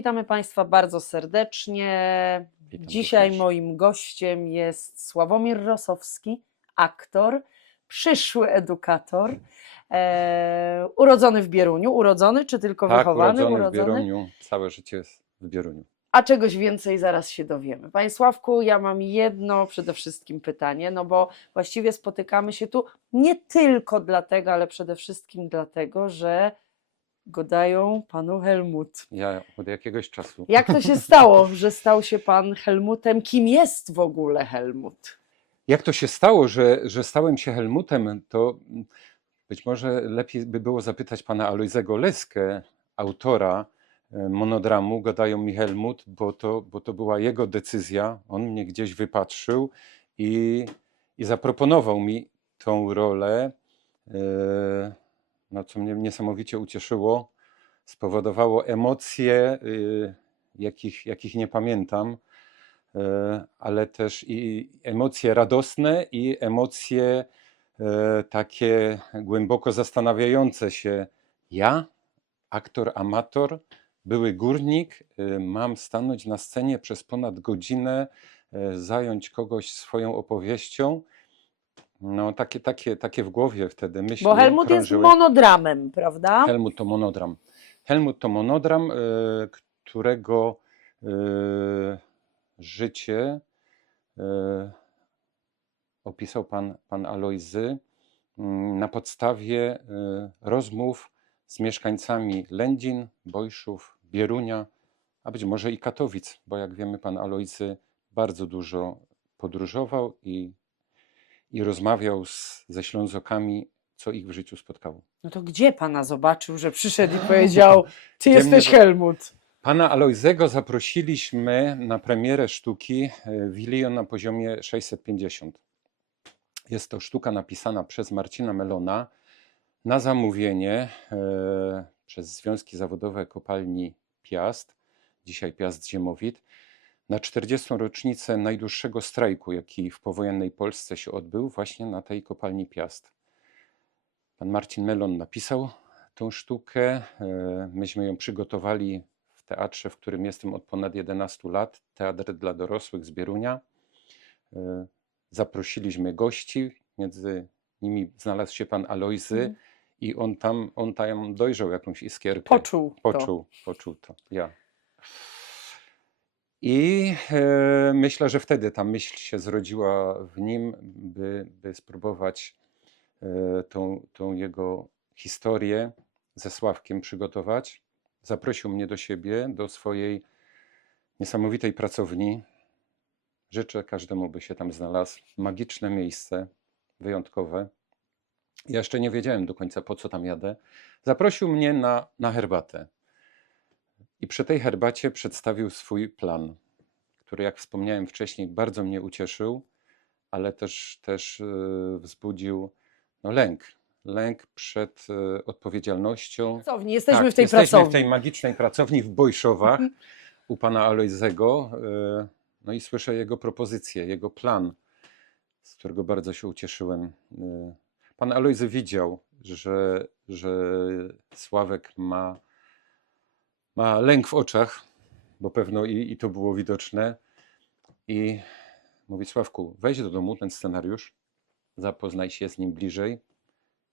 witamy Państwa bardzo serdecznie. Witam Dzisiaj również. moim gościem jest Sławomir Rosowski, aktor, przyszły edukator, urodzony w Bieruniu. Urodzony czy tylko Tak, wychowany? urodzony w Bieruniu, całe życie jest w Bieruniu. A czegoś więcej zaraz się dowiemy. Panie Sławku, ja mam jedno przede wszystkim pytanie, no bo właściwie spotykamy się tu nie tylko dlatego, ale przede wszystkim dlatego, że gadają panu Helmut. Ja od jakiegoś czasu. Jak to się stało, że stał się pan Helmutem? Kim jest w ogóle Helmut? Jak to się stało, że stałem się Helmutem, to być może lepiej by było zapytać pana Alojzego Leskę, autora monodramu Gadają mi Helmut, bo to była jego decyzja. On mnie gdzieś wypatrzył i zaproponował mi tą rolę, no, co mnie niesamowicie ucieszyło. Spowodowało emocje, jakich nie pamiętam, ale też i emocje radosne, i emocje takie głęboko zastanawiające się. Ja, aktor amator, były górnik, mam stanąć na scenie przez ponad godzinę, zająć kogoś swoją opowieścią. No, takie w głowie wtedy myśli Bo Helmut krążyły. jest monodramem, prawda? Helmut to monodram. Helmut to monodram, którego życie opisał pan Alojzy na podstawie rozmów z mieszkańcami Lędzin, Bojszów, Bierunia, a być może i Katowic, bo jak wiemy, pan Alojzy bardzo dużo podróżował i rozmawiał ze Ślązokami, co ich w życiu spotkało. No to gdzie pana zobaczył, że przyszedł i powiedział, ty Gdzie jesteś mnie- Helmut? Pana Alojzego zaprosiliśmy na premierę sztuki Wilion na poziomie 650. Jest to sztuka napisana przez Marcina Melona na zamówienie przez Związki Zawodowe Kopalni Piast, dzisiaj Piast Ziemowit, na 40. rocznicę najdłuższego strajku, jaki w powojennej Polsce się odbył, właśnie na tej kopalni Piast. Pan Marcin Melon napisał tą sztukę, myśmy ją przygotowali w teatrze, w którym jestem od ponad 11 lat, Teatr dla dorosłych z Bierunia. Zaprosiliśmy gości, między nimi znalazł się pan Alojzy i on tam dojrzał jakąś iskierkę. Poczuł to, ja. I myślę, że wtedy ta myśl się zrodziła w nim, by spróbować tą jego historię ze Sławkiem przygotować. Zaprosił mnie do siebie, do swojej niesamowitej pracowni. Życzę każdemu, by się tam znalazł. Magiczne miejsce, wyjątkowe. Ja jeszcze nie wiedziałem do końca, po co tam jadę. Zaprosił mnie na herbatę. I przy tej herbacie przedstawił swój plan, który, jak wspomniałem wcześniej, bardzo mnie ucieszył, ale też wzbudził lęk. Lęk przed odpowiedzialnością. Jesteśmy w tej jesteśmy pracowni. w tej magicznej pracowni w Bojszowach u pana Alojzego. No i słyszę jego propozycję, jego plan, z którego bardzo się ucieszyłem. Pan Alojzy widział, że Sławek ma lęk w oczach, bo pewno i to było widoczne. I mówi: Sławku, weź do domu ten scenariusz, zapoznaj się z nim bliżej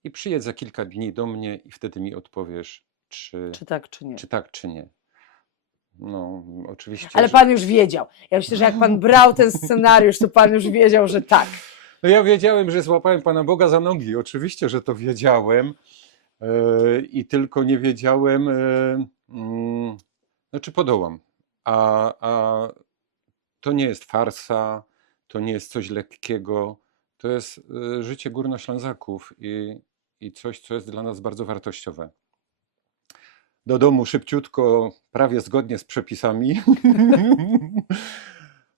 i przyjedź za kilka dni do mnie i wtedy mi odpowiesz, czy tak, czy nie. Czy tak, czy nie. No, oczywiście. Ale pan już wiedział. Ja myślę, że jak pan brał ten scenariusz, to pan już wiedział, że tak. No ja wiedziałem, że złapałem Pana Boga za nogi. Oczywiście, że to wiedziałem. I tylko nie wiedziałem, czy podołam. A to nie jest farsa, to nie jest coś lekkiego. To jest życie Górnoślązaków i coś, co jest dla nas bardzo wartościowe. Do domu szybciutko, prawie zgodnie z przepisami.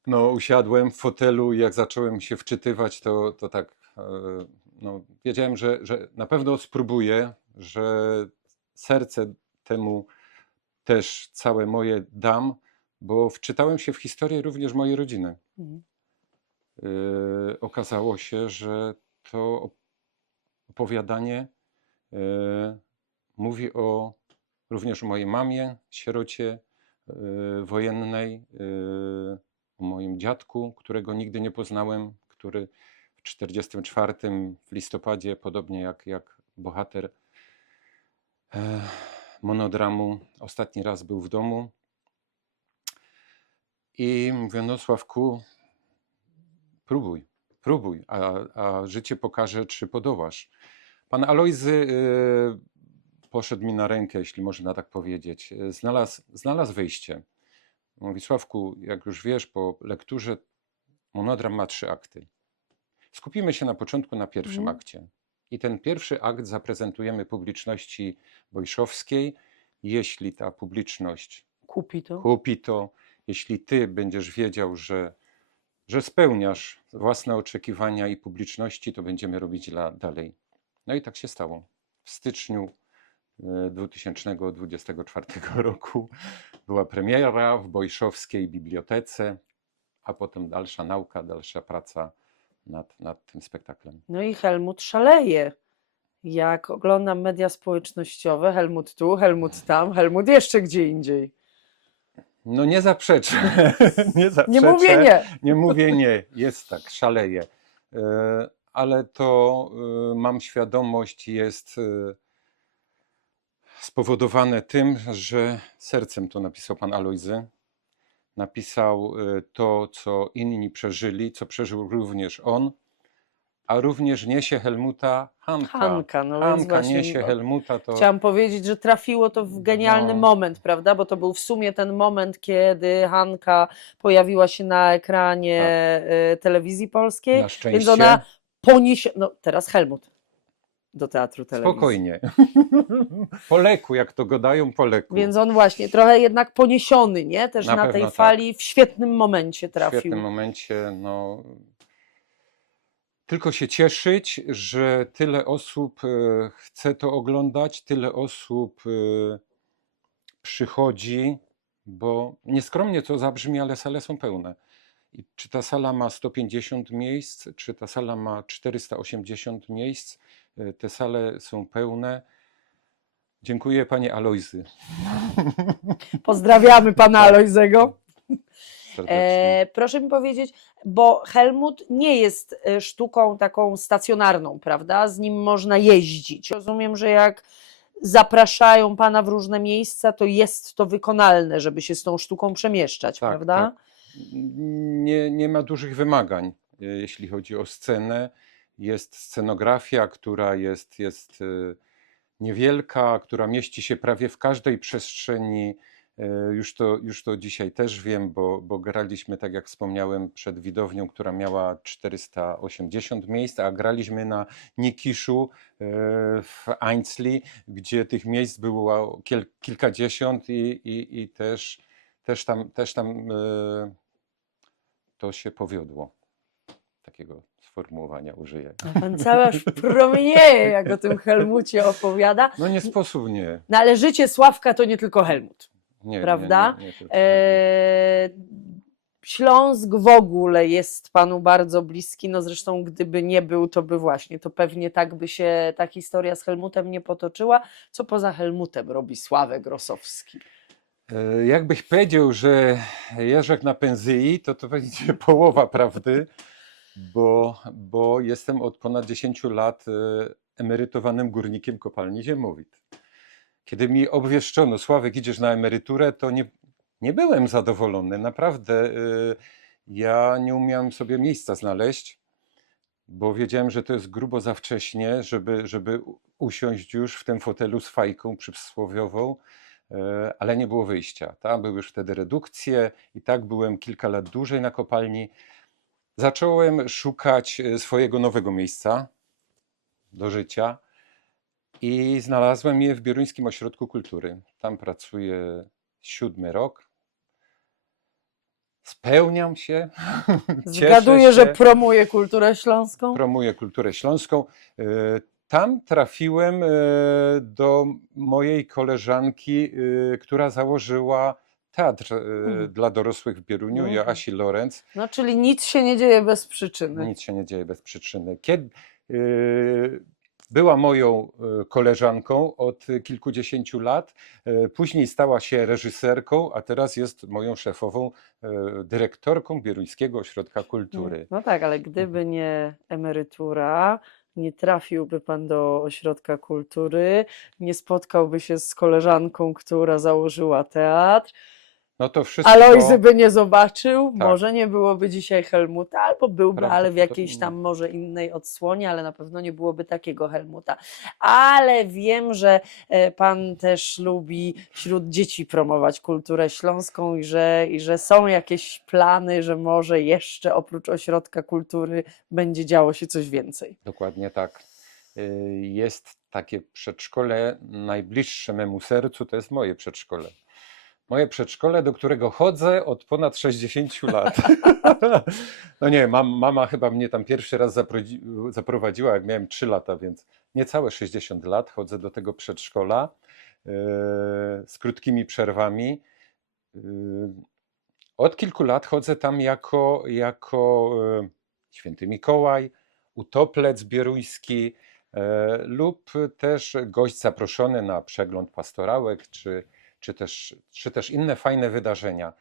No, usiadłem w fotelu i jak zacząłem się wczytywać, to tak, wiedziałem, że na pewno spróbuję, że serce temu też całe moje dam, bo wczytałem się w historię również mojej rodziny. Okazało się, że to opowiadanie mówi również o mojej mamie, sierocie, wojennej, o moim dziadku, którego nigdy nie poznałem, który w 1944 w listopadzie, podobnie jak bohater monodramu, ostatni raz był w domu. I mówię, no Sławku, próbuj, a życie pokaże, czy podołasz. Pan Alojzy poszedł mi na rękę, jeśli można tak powiedzieć. Znalazł wyjście. Mówi, Sławku, jak już wiesz, po lekturze monodram ma 3 akty. Skupimy się na początku na pierwszym akcie. I ten pierwszy akt zaprezentujemy publiczności wojszowskiej. Jeśli ta publiczność kupi to, jeśli ty będziesz wiedział, że spełniasz własne oczekiwania i publiczności, to będziemy robić dalej. No i tak się stało. W styczniu 2024 roku była premiera w Bojszowskiej Bibliotece, a potem dalsza nauka, dalsza praca nad tym spektaklem. No i Helmut szaleje. Jak oglądam media społecznościowe, Helmut tu, Helmut tam, Helmut jeszcze gdzie indziej. No nie zaprzeczę. Nie mówię nie. Nie mówię nie. Jest tak, szaleje. Ale to mam świadomość, jest spowodowane tym, że sercem to napisał pan Alojzy. Napisał to, co inni przeżyli, co przeżył również on, a również niesie Helmuta Hanka. Hanka niesie Helmuta. To... Chciałam powiedzieć, że trafiło to w genialny moment, prawda? Bo to był w sumie ten moment, kiedy Hanka pojawiła się na ekranie telewizji polskiej. Na szczęście. Więc ona poniesie... No teraz Helmut do teatru telewizji. Spokojnie. Po leku, jak to gadają, po leku. Więc on właśnie trochę jednak poniesiony, nie? Też na tej fali w świetnym momencie trafił. W świetnym momencie, no... Tylko się cieszyć, że tyle osób chce to oglądać, tyle osób przychodzi, bo nieskromnie to zabrzmi, ale sale są pełne. I czy ta sala ma 150 miejsc, czy ta sala ma 480 miejsc, te sale są pełne. Dziękuję panie Alojzy. Pozdrawiamy pana Alojzego. Serdecznie. Proszę mi powiedzieć, bo Helmut nie jest sztuką taką stacjonarną, prawda? Z nim można jeździć. Rozumiem, że jak zapraszają pana w różne miejsca, to jest to wykonalne, żeby się z tą sztuką przemieszczać, Tak, prawda? tak. Nie ma dużych wymagań, jeśli chodzi o scenę. Jest scenografia, która jest niewielka, która mieści się prawie w każdej przestrzeni. Już to dzisiaj też wiem, bo graliśmy, tak jak wspomniałem, przed widownią, która miała 480 miejsc, a graliśmy na Nikiszu w Einsli, gdzie tych miejsc było kilkadziesiąt i też tam to się powiodło. Takiego sformułowania użyję. A pan cały aż promienieje, jak o tym Helmucie opowiada. No nie sposób nie. No ale życie Sławka to nie tylko Helmut. Nie, prawda? Nie tylko. Śląsk w ogóle jest panu bardzo bliski, no zresztą gdyby nie był, to by właśnie, to pewnie tak by się ta historia z Helmutem nie potoczyła. Co poza Helmutem robi Sławek Rosowski? Jakbyś powiedział, że Jerzek na pensji, to będzie połowa prawdy, bo jestem od ponad 10 lat emerytowanym górnikiem kopalni Ziemowit. Kiedy mi obwieszczono, Sławek, idziesz na emeryturę, to nie byłem zadowolony. Naprawdę ja nie umiałem sobie miejsca znaleźć, bo wiedziałem, że to jest grubo za wcześnie, żeby usiąść już w tym fotelu z fajką przysłowiową, ale nie było wyjścia. Tam były już wtedy redukcje i tak byłem kilka lat dłużej na kopalni. Zacząłem szukać swojego nowego miejsca do życia. I znalazłem je w Bieruńskim Ośrodku Kultury. Tam pracuję 7 rok. Spełniam się. Zgaduję, że promuje kulturę śląską. Promuję kulturę śląską. Tam trafiłem do mojej koleżanki, która założyła teatr dla dorosłych w Bieruniu, Joasi Lorenz. No, czyli nic się nie dzieje bez przyczyny. Nic się nie dzieje bez przyczyny. była moją koleżanką od kilkudziesięciu lat, później stała się reżyserką, a teraz jest moją szefową, dyrektorką Bieruńskiego Ośrodka Kultury. No tak, ale gdyby nie emerytura, nie trafiłby pan do Ośrodka Kultury, nie spotkałby się z koleżanką, która założyła teatr, No to wszystko Alojzy by nie zobaczył, Tak. może nie byłoby dzisiaj Helmuta, albo byłby, ale w jakiejś tam prawdopodobnie. może innej odsłonie, ale na pewno nie byłoby takiego Helmuta. Ale wiem, że pan też lubi wśród dzieci promować kulturę śląską i że są jakieś plany, że może jeszcze oprócz Ośrodka Kultury będzie działo się coś więcej. Dokładnie tak. Jest takie przedszkole najbliższe memu sercu, to jest moje przedszkole. Moje przedszkole, do którego chodzę od ponad 60 lat. No nie, mama chyba mnie tam pierwszy raz zaprowadziła, jak miałem 3 lata, więc niecałe 60 lat chodzę do tego przedszkola z krótkimi przerwami. Od kilku lat chodzę tam jako Święty Mikołaj, utoplec bieruński lub też gość zaproszony na przegląd pastorałek, czy też inne fajne wydarzenia.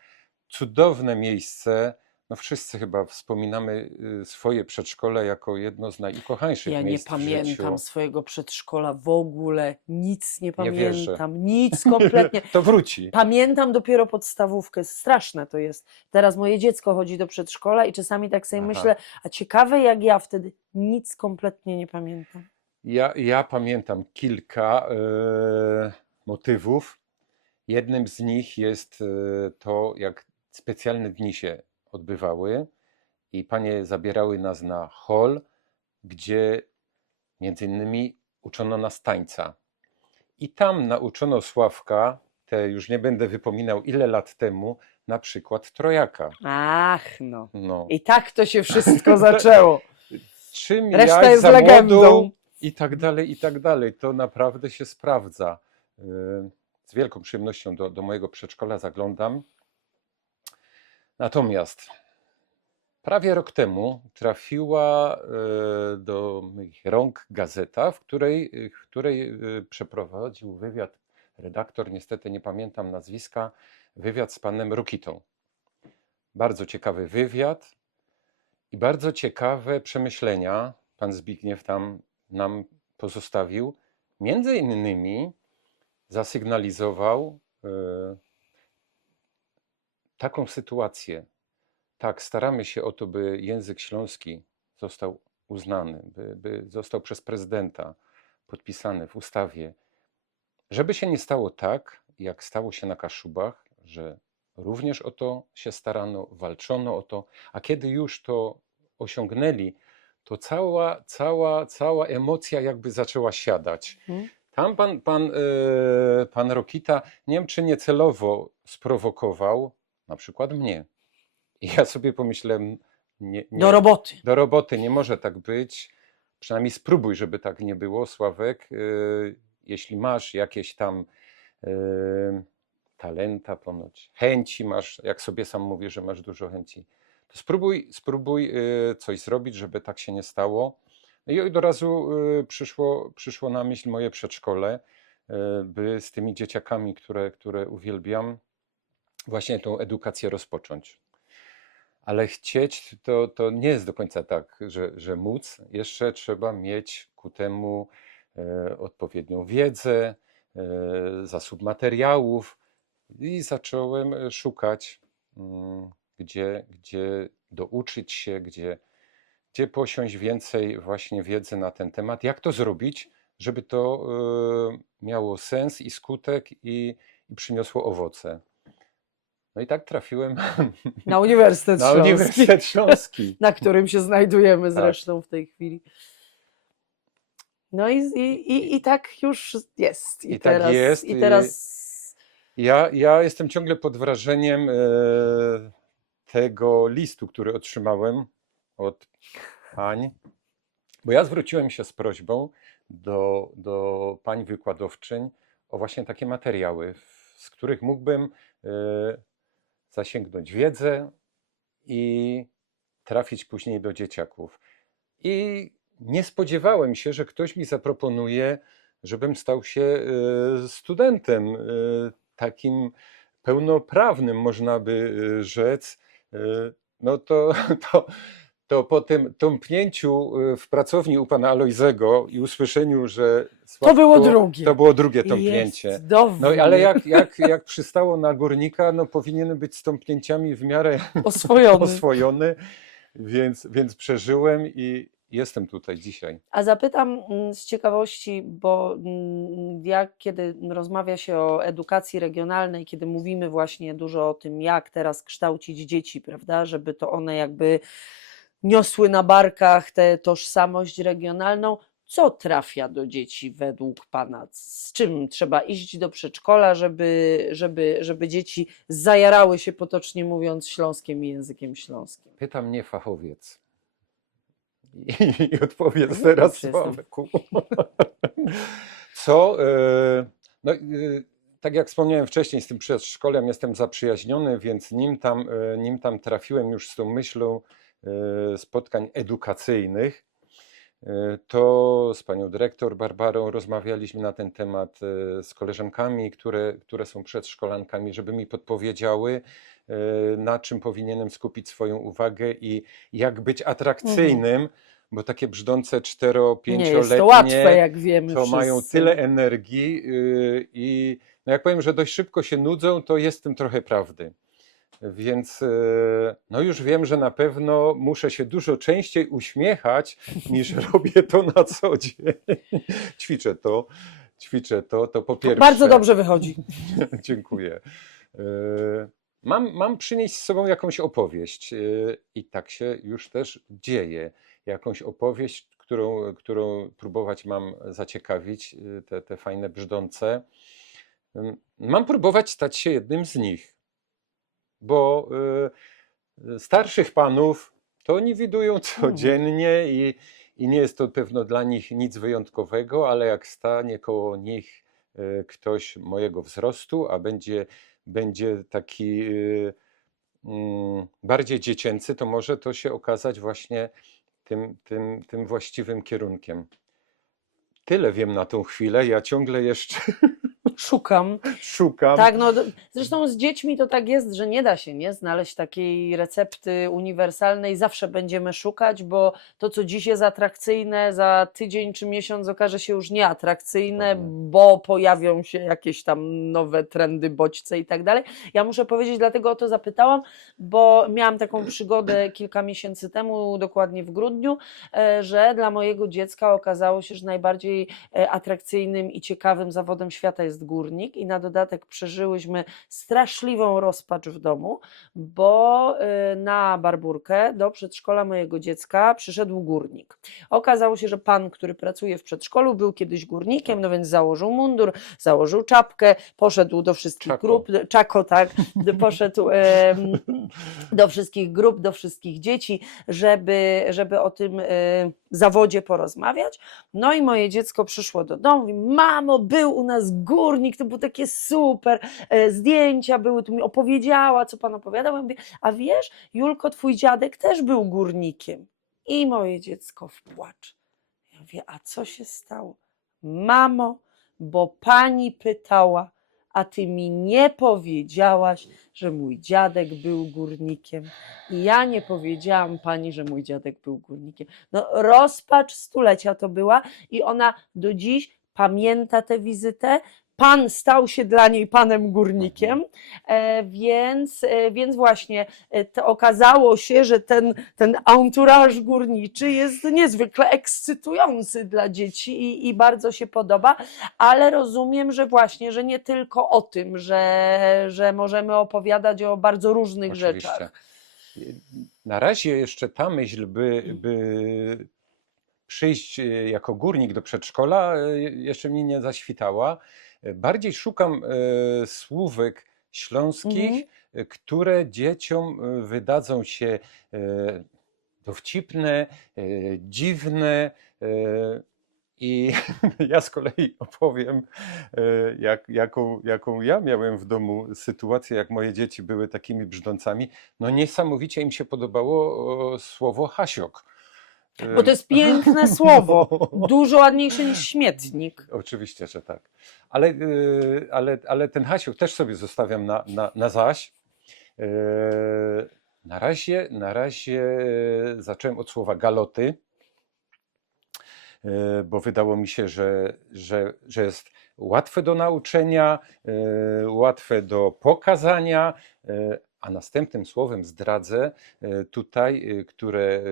Cudowne miejsce. No wszyscy chyba wspominamy swoje przedszkole jako jedno z najukochańszych Ja nie miejsc w życiu. pamiętam swojego przedszkola w ogóle, nic nie Nie wierzę. pamiętam, nic kompletnie. To wróci. Pamiętam dopiero podstawówkę, straszne to jest. Teraz moje dziecko chodzi do przedszkola i czasami tak sobie Aha. myślę, a ciekawe jak ja wtedy nic kompletnie nie pamiętam. Ja pamiętam kilka motywów. Jednym z nich jest to, jak specjalne dni się odbywały i panie zabierały nas na hol, gdzie między innymi uczono nas tańca. I tam nauczono Sławka, już nie będę wypominał ile lat temu, na przykład trojaka. Ach no. No. I tak to się wszystko zaczęło. Czym Reszta jaś jest za legendą. młodą i tak dalej, i tak dalej. To naprawdę się sprawdza. Z wielką przyjemnością do mojego przedszkola zaglądam. Natomiast prawie rok temu trafiła do moich rąk gazeta, w której przeprowadził wywiad redaktor, niestety nie pamiętam nazwiska, wywiad z panem Rokitą. Bardzo ciekawy wywiad i bardzo ciekawe przemyślenia pan Zbigniew tam nam pozostawił. Między innymi zasygnalizował taką sytuację. Tak, staramy się o to, by język śląski został uznany, by został przez prezydenta podpisany w ustawie. Żeby się nie stało tak, jak stało się na Kaszubach, że również o to się starano, walczono o to, a kiedy już to osiągnęli, to cała emocja jakby zaczęła siadać. Tam pan Rokita, nie wiem czy niecelowo sprowokował na przykład mnie. I ja sobie pomyślałem, Do roboty. do roboty, nie może tak być. Przynajmniej spróbuj, żeby tak nie było, Sławek. Jeśli masz jakieś tam talenta, ponoć chęci masz, jak sobie sam mówisz, że masz dużo chęci, to spróbuj coś zrobić, żeby tak się nie stało. No i od razu przyszło na myśl moje przedszkole, by z tymi dzieciakami, które uwielbiam, właśnie tą edukację rozpocząć. Ale chcieć to nie jest do końca tak, że móc. Jeszcze trzeba mieć ku temu odpowiednią wiedzę, zasób materiałów. I zacząłem szukać, gdzie douczyć się, gdzie posiąść więcej właśnie wiedzy na ten temat. Jak to zrobić, żeby to miało sens i skutek i przyniosło owoce. No i tak trafiłem Na Uniwersytet na Śląski, Uniwersytet Śląski. na którym się znajdujemy Tak. zresztą w tej chwili. No i tak już jest. I tak jest. I teraz Ja jestem ciągle pod wrażeniem tego listu, który otrzymałem od pań, bo ja zwróciłem się z prośbą do pań wykładowczyń o właśnie takie materiały, z których mógłbym zasięgnąć wiedzę i trafić później do dzieciaków. I nie spodziewałem się, że ktoś mi zaproponuje, żebym stał się studentem takim pełnoprawnym, można by rzec. No to, to, to po tym tąpnięciu w pracowni u pana Alojzego i usłyszeniu, że To było Sławku, drugie. to było drugie Jest tąpnięcie. No cudownie. ale jak przystało na górnika, no powinien być z tąpnięciami w miarę Oswojony. oswojony, więc przeżyłem i jestem tutaj dzisiaj. A zapytam z ciekawości, bo jak kiedy rozmawia się o edukacji regionalnej, kiedy mówimy właśnie dużo o tym, jak teraz kształcić dzieci, prawda, żeby to one jakby niosły na barkach tę tożsamość regionalną, co trafia do dzieci według Pana? Z czym trzeba iść do przedszkola, żeby dzieci zajarały się, potocznie mówiąc, śląskiem i językiem śląskim? Pyta mnie fachowiec. I odpowiedz No, teraz dobrze, jestem. Sławku. Co? No, tak jak wspomniałem wcześniej, z tym przedszkolem jestem zaprzyjaźniony, więc nim tam trafiłem już z tą myślą spotkań edukacyjnych, to z panią dyrektor Barbarą rozmawialiśmy na ten temat z koleżankami, które są przedszkolankami, żeby mi podpowiedziały, na czym powinienem skupić swoją uwagę i jak być atrakcyjnym, bo takie brzdące Nie jest to 4-5-letnie łatwe, jak wiemy to mają wszyscy. tyle energii i no jak powiem, że dość szybko się nudzą, to jest w tym trochę prawdy. Więc no już wiem, że na pewno muszę się dużo częściej uśmiechać, niż robię to na co dzień. Ćwiczę to po pierwsze. Bardzo dobrze wychodzi. Dziękuję. Mam przynieść z sobą jakąś opowieść i tak się już też dzieje. Jakąś opowieść, którą próbować mam zaciekawić, te fajne brzdące. Mam próbować stać się jednym z nich, bo starszych panów to oni widują codziennie i nie jest to pewno dla nich nic wyjątkowego, ale jak stanie koło nich ktoś mojego wzrostu, a będzie taki bardziej dziecięcy, to może to się okazać właśnie tym właściwym kierunkiem. Tyle wiem na tą chwilę, ja ciągle jeszcze Szukam. szukam. Tak, no zresztą z dziećmi to tak jest, że nie da się znaleźć takiej recepty uniwersalnej, zawsze będziemy szukać, bo to, co dziś jest atrakcyjne, za tydzień czy miesiąc okaże się już nieatrakcyjne, bo pojawią się jakieś tam nowe trendy, bodźce i tak dalej. Ja muszę powiedzieć, dlatego o to zapytałam, bo miałam taką przygodę kilka miesięcy temu, dokładnie w grudniu, że dla mojego dziecka okazało się, że najbardziej atrakcyjnym i ciekawym zawodem świata jest górnik i na dodatek przeżyłyśmy straszliwą rozpacz w domu, bo na Barburkę do przedszkola mojego dziecka przyszedł górnik. Okazało się, że pan, który pracuje w przedszkolu, był kiedyś górnikiem, no więc założył mundur, założył czapkę, poszedł do wszystkich grup, czako, tak, poszedł do wszystkich grup, do wszystkich dzieci, żeby o tym zawodzie porozmawiać. No i moje dziecko przyszło do domu i mówi: mamo, był u nas górnik, to było takie super, zdjęcia były, tu mi opowiedziała, co pan opowiadał. Ja mówię: a wiesz, Julko, twój dziadek też był górnikiem. I moje dziecko w płacz. Ja mówię: a co się stało? Mamo, bo pani pytała, a ty mi nie powiedziałaś, że mój dziadek był górnikiem. I ja nie powiedziałam pani, że mój dziadek był górnikiem. No, rozpacz stulecia to była i ona do dziś pamięta tę wizytę. Pan stał się dla niej panem górnikiem, więc właśnie to okazało się, że ten entourage górniczy jest niezwykle ekscytujący dla dzieci i bardzo się podoba, ale rozumiem, że właśnie, że nie tylko o tym, że możemy opowiadać o bardzo różnych rzeczach. Na razie jeszcze ta myśl, by przyjść jako górnik do przedszkola, jeszcze mnie nie zaświtała. Bardziej szukam słówek śląskich, które dzieciom wydadzą się dowcipne, dziwne. I ja z kolei opowiem, jaką ja miałem w domu sytuację, jak moje dzieci były takimi brzdącami. No niesamowicie im się podobało słowo hasiok. Bo to jest piękne słowo, dużo ładniejsze niż śmietnik. Oczywiście, że tak. Ale ten hasił też sobie zostawiam na zaś. Na razie zacząłem od słowa galoty, bo wydało mi się, że jest łatwe do nauczenia, łatwe do pokazania, a następnym słowem zdradzę tutaj, które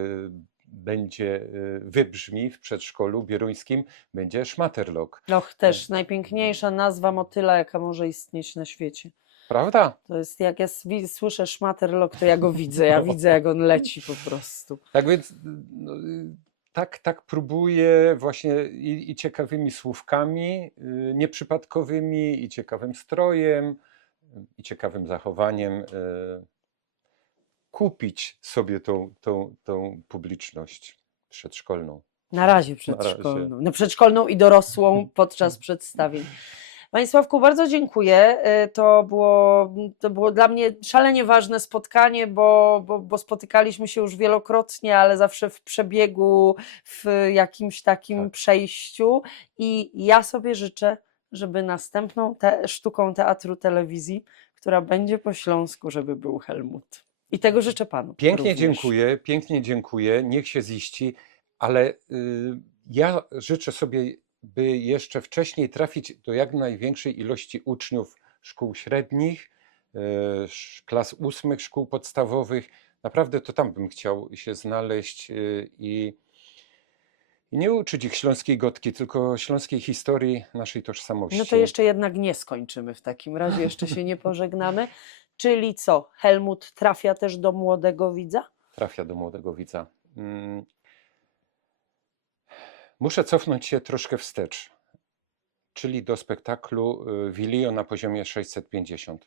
wybrzmi w przedszkolu bieruńskim, będzie szmaterlok. Och, też najpiękniejsza nazwa motyla, jaka może istnieć na świecie. Prawda? To jest jak ja słyszę szmaterlok, to ja go widzę. Ja widzę, jak on leci po prostu. Tak więc no, tak próbuję właśnie i ciekawymi słówkami, nieprzypadkowymi, i ciekawym strojem, i ciekawym zachowaniem kupić sobie tą publiczność przedszkolną. Na razie Na razie. przedszkolną. No, przedszkolną i dorosłą podczas przedstawień. Panie Sławku, bardzo dziękuję. To było dla mnie szalenie ważne spotkanie, bo spotykaliśmy się już wielokrotnie, ale zawsze w przebiegu, w jakimś takim Tak. przejściu. I ja sobie życzę, żeby następną sztuką teatru telewizji, która będzie po śląsku, żeby był Helmut. I tego życzę panu. Pięknie również. dziękuję, niech się ziści, ale ja życzę sobie, by jeszcze wcześniej trafić do jak największej ilości uczniów szkół średnich, klas 8 szkół podstawowych. Naprawdę to tam bym chciał się znaleźć i nie uczyć ich śląskiej gotki, tylko śląskiej historii naszej tożsamości. No to jeszcze jednak nie skończymy w takim razie, jeszcze się nie pożegnamy. Czyli co, Helmut trafia też do młodego widza? Trafia do młodego widza. Muszę cofnąć się troszkę wstecz, czyli do spektaklu Wilio na poziomie 650.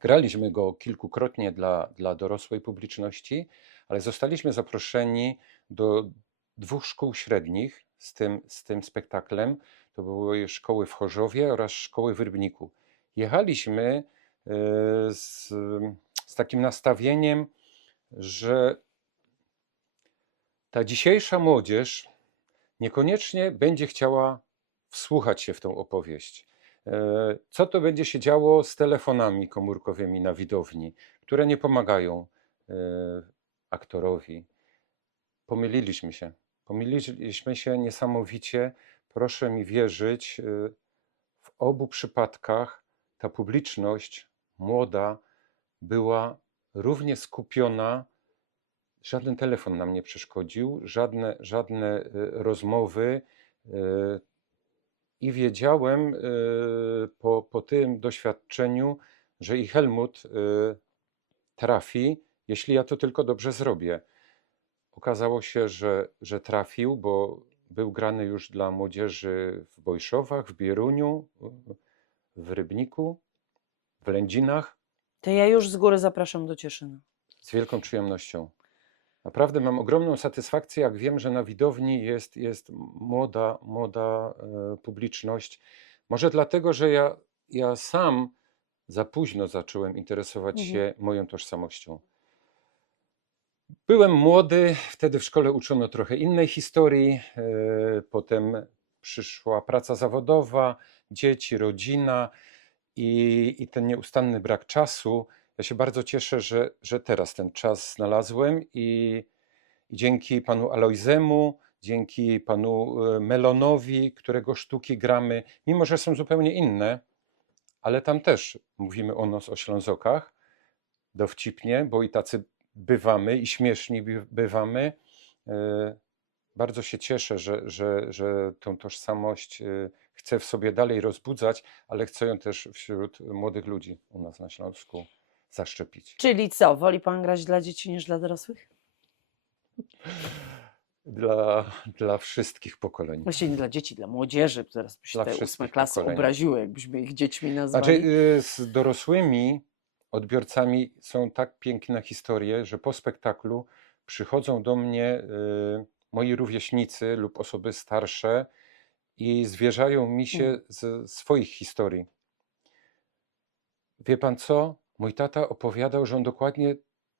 Graliśmy go kilkukrotnie dla dorosłej publiczności, ale zostaliśmy zaproszeni do 2 szkół średnich z tym spektaklem. To były szkoły w Chorzowie oraz szkoły w Rybniku. Jechaliśmy z takim nastawieniem, że ta dzisiejsza młodzież niekoniecznie będzie chciała wsłuchać się w tą opowieść. Co to będzie się działo z telefonami komórkowymi na widowni, które nie pomagają aktorowi. Pomyliliśmy się niesamowicie. Proszę mi wierzyć, w obu przypadkach ta publiczność młoda była równie skupiona. Żaden telefon nam nie przeszkodził, żadne rozmowy. I wiedziałem po tym doświadczeniu, że i Helmut trafi, jeśli ja to tylko dobrze zrobię. Okazało się, że trafił, bo był grany już dla młodzieży w Bojszowach, w Bieruniu, w Rybniku, w Lędzinach. To ja już z góry zapraszam do Cieszyna. Z wielką przyjemnością. Naprawdę mam ogromną satysfakcję, jak wiem, że na widowni jest młoda publiczność. Może dlatego, że ja sam za późno zacząłem interesować się moją tożsamością. Byłem młody, wtedy w szkole uczono trochę innej historii, potem przyszła praca zawodowa, dzieci, rodzina i ten nieustanny brak czasu. Ja się bardzo cieszę, że teraz ten czas znalazłem i dzięki panu Alojzemu, dzięki panu Melonowi, którego sztuki gramy, mimo że są zupełnie inne, ale tam też mówimy o Ślązokach, dowcipnie, bo i tacy bywamy i śmieszni bywamy. Bardzo się cieszę, że tą tożsamość chcę w sobie dalej rozbudzać, ale chcę ją też wśród młodych ludzi u nas na Śląsku zaszczepić. Czyli co, woli pan grać dla dzieci niż dla dorosłych? Dla wszystkich pokoleń. Właściwie nie dla dzieci, dla młodzieży. Teraz by się Dla te 8 wszystkich klasy pokoleń. obraziły, jakbyśmy ich dziećmi nazwali. Znaczy, z dorosłymi odbiorcami są tak piękne historie, że po spektaklu przychodzą do mnie moi rówieśnicy lub osoby starsze i zwierzają mi się z swoich historii. Wie pan co? Mój tata opowiadał, że on dokładnie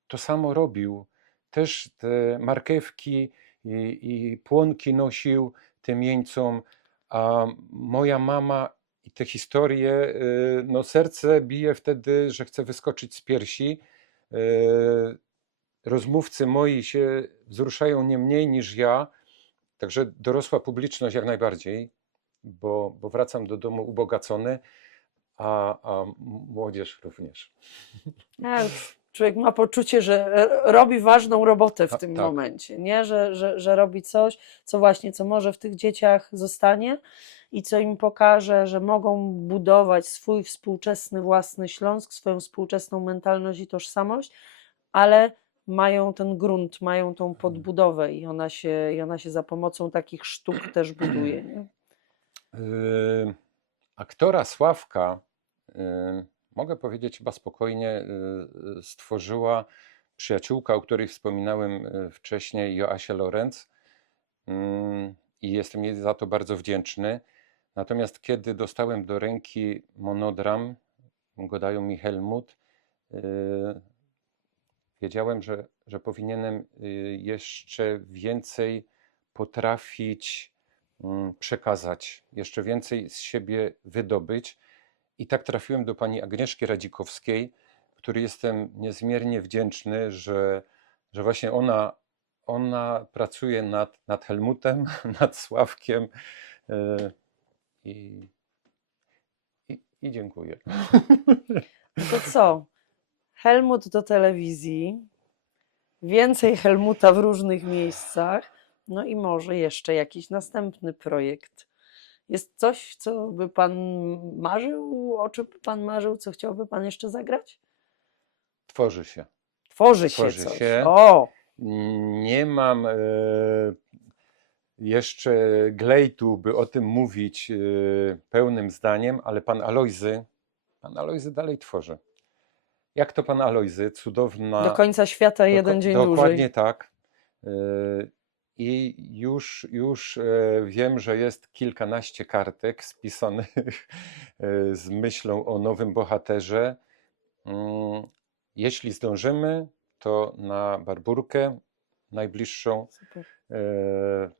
to samo robił. Też te marchewki i płonki nosił tym jeńcom, a moja mama i te historie, no serce bije wtedy, że chce wyskoczyć z piersi. Rozmówcy moi się wzruszają nie mniej niż ja, także dorosła publiczność jak najbardziej, bo wracam do domu ubogacony, a młodzież również. A, człowiek ma poczucie, że robi ważną robotę w tym tak. momencie, nie? Że robi coś, co może w tych dzieciach zostanie i co im pokaże, że mogą budować swój współczesny własny Śląsk, swoją współczesną mentalność i tożsamość, ale mają ten grunt, mają tą podbudowę i ona się za pomocą takich sztuk też buduje, nie? Aktora Sławka, mogę powiedzieć chyba spokojnie, stworzyła przyjaciółka, o której wspominałem wcześniej, Joasia Lorenz, i jestem jej za to bardzo wdzięczny. Natomiast kiedy dostałem do ręki monodram, go dają mi Helmut, wiedziałem, że powinienem jeszcze więcej potrafić przekazać, jeszcze więcej z siebie wydobyć. I tak trafiłem do pani Agnieszki Radzikowskiej, której jestem niezmiernie wdzięczny, że właśnie ona pracuje nad Helmutem, nad Sławkiem, i dziękuję. To co? Helmut do telewizji, więcej Helmuta w różnych miejscach, no i może jeszcze jakiś następny projekt. Jest coś, co by pan marzył, o czym by pan marzył, co chciałby pan jeszcze zagrać? Tworzy się. Tworzy się Tworzy coś. się. O! Nie mam jeszcze glejtu, by o tym mówić pełnym zdaniem, ale pan Alojzy dalej tworzy. Jak to pan Alojzy, cudowna... Do końca świata jeden dzień dłużej. Dokładnie tak. I już wiem, że jest kilkanaście kartek spisanych z myślą o nowym bohaterze. Jeśli zdążymy, to na Barburkę najbliższą Super.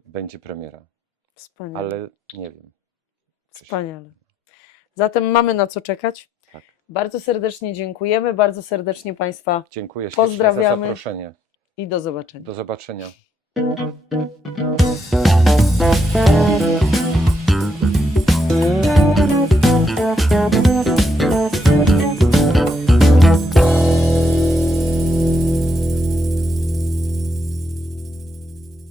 będzie premiera. Wspaniale. Ale nie wiem. Wspaniale. Zatem mamy na co czekać. Tak. Bardzo serdecznie dziękujemy, bardzo serdecznie Państwa Dziękuję ślicznie za pozdrawiamy zaproszenie. i do zobaczenia. Do zobaczenia.